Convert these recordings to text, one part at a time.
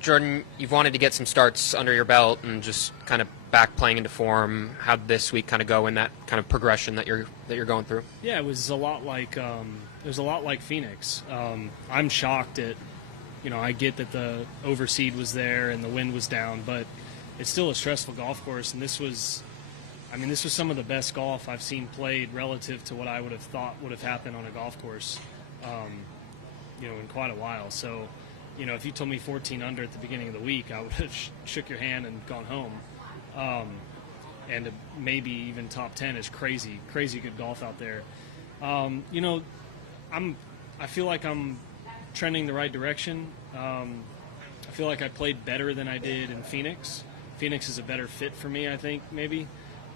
Jordan, you've wanted to get some starts under your belt and just kind of back playing into form. How'd this week kind of go in that kind of progression that you're going through? Yeah, it was a lot like Phoenix. I'm shocked at, I get that the overseed was there and the wind was down, but it's still a stressful golf course. And this was some of the best golf I've seen played relative to what I would have thought would have happened on a golf course, in quite a while. So, if you told me 14 under at the beginning of the week, I would have shook your hand and gone home. And maybe even top 10 is crazy good golf out there. I feel like I'm trending the right direction. I feel like I played better than I did in Phoenix. Phoenix is a better fit for me, I think, maybe.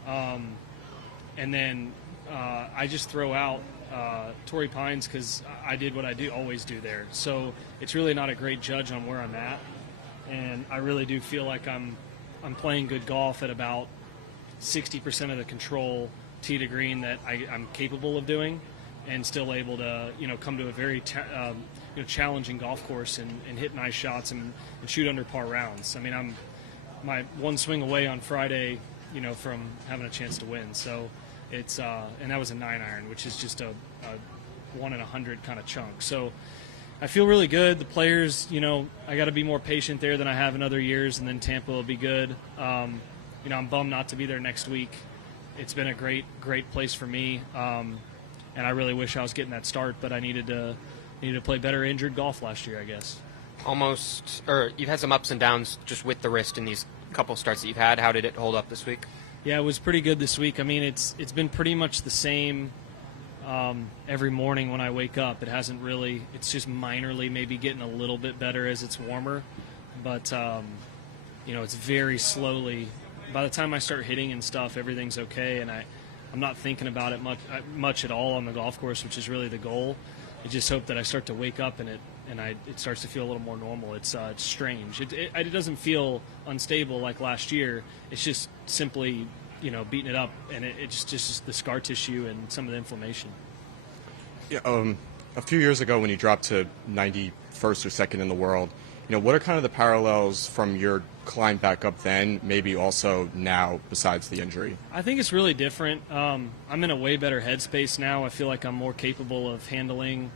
And then I just throw out Torrey Pines because I did what I always do there. So it's really not a great judge on where I'm at. And I really do feel like I'm playing good golf at about 60% of the control tee to green that I'm capable of doing, and still able to come to a very challenging golf course and hit nice shots and shoot under par rounds. I mean, I'm my one swing away on Friday, from having a chance to win. So it's and that was a 9-iron, which is just a 1 in 100 kind of chunk. So I feel really good. The players, I got to be more patient there than I have in other years, and then Tampa will be good. I'm bummed not to be there next week. It's been a great place for me, and I really wish I was getting that start, but I needed to play better injured golf last year, I guess. You've had some ups and downs just with the wrist in these couple starts that you've had. How did it hold up this week? Yeah, it was pretty good this week. I mean, it's been pretty much the same every morning when I wake up. It hasn't really. It's just minorly maybe getting a little bit better as it's warmer, but it's very slowly. By the time I start hitting and stuff, everything's okay, and I'm not thinking about it much at all on the golf course, which is really the goal. I just hope that I start to wake up and it starts to feel a little more normal. It's strange. It doesn't feel unstable like last year. It's just simply beating it up, and it's just the scar tissue and some of the inflammation. Yeah, a few years ago when you dropped to 91st or 2nd in the world, what are kind of the parallels from your climb back up then, maybe also now besides the injury? I think it's really different. I'm in a way better headspace now. I feel like I'm more capable of handling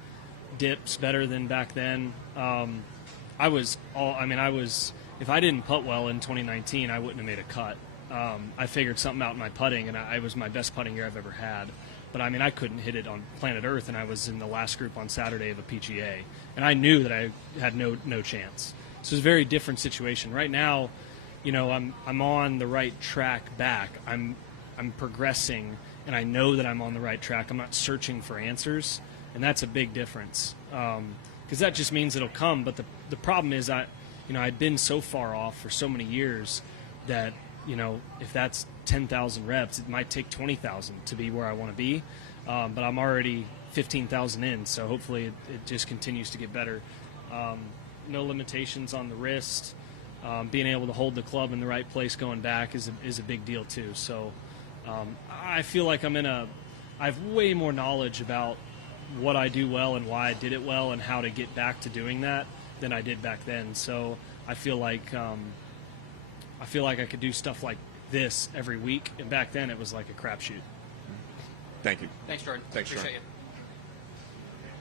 dips better than back then. If I didn't putt well in 2019, I wouldn't have made a cut. I figured something out in my putting, and it was my best putting year I've ever had. But I couldn't hit it on planet Earth, and I was in the last group on Saturday of a PGA, and I knew that I had no chance. So it's a very different situation. Right now, I'm on the right track back. I'm progressing, and I know that I'm on the right track. I'm not searching for answers, and that's a big difference. Because that just means it'll come. But the problem is I'd been so far off for so many years that if that's 10,000 reps, it might take 20,000 to be where I want to be. But I'm already 15,000 in, so hopefully it just continues to get better. No limitations on the wrist. Being able to hold the club in the right place going back is a big deal too. So I feel like I have way more knowledge about what I do well and why I did it well and how to get back to doing that than I did back then. So I feel like I could do stuff like this every week, and back then it was like a crapshoot. Thank you. Thanks, Jordan. Thanks, Appreciate Jordan. you.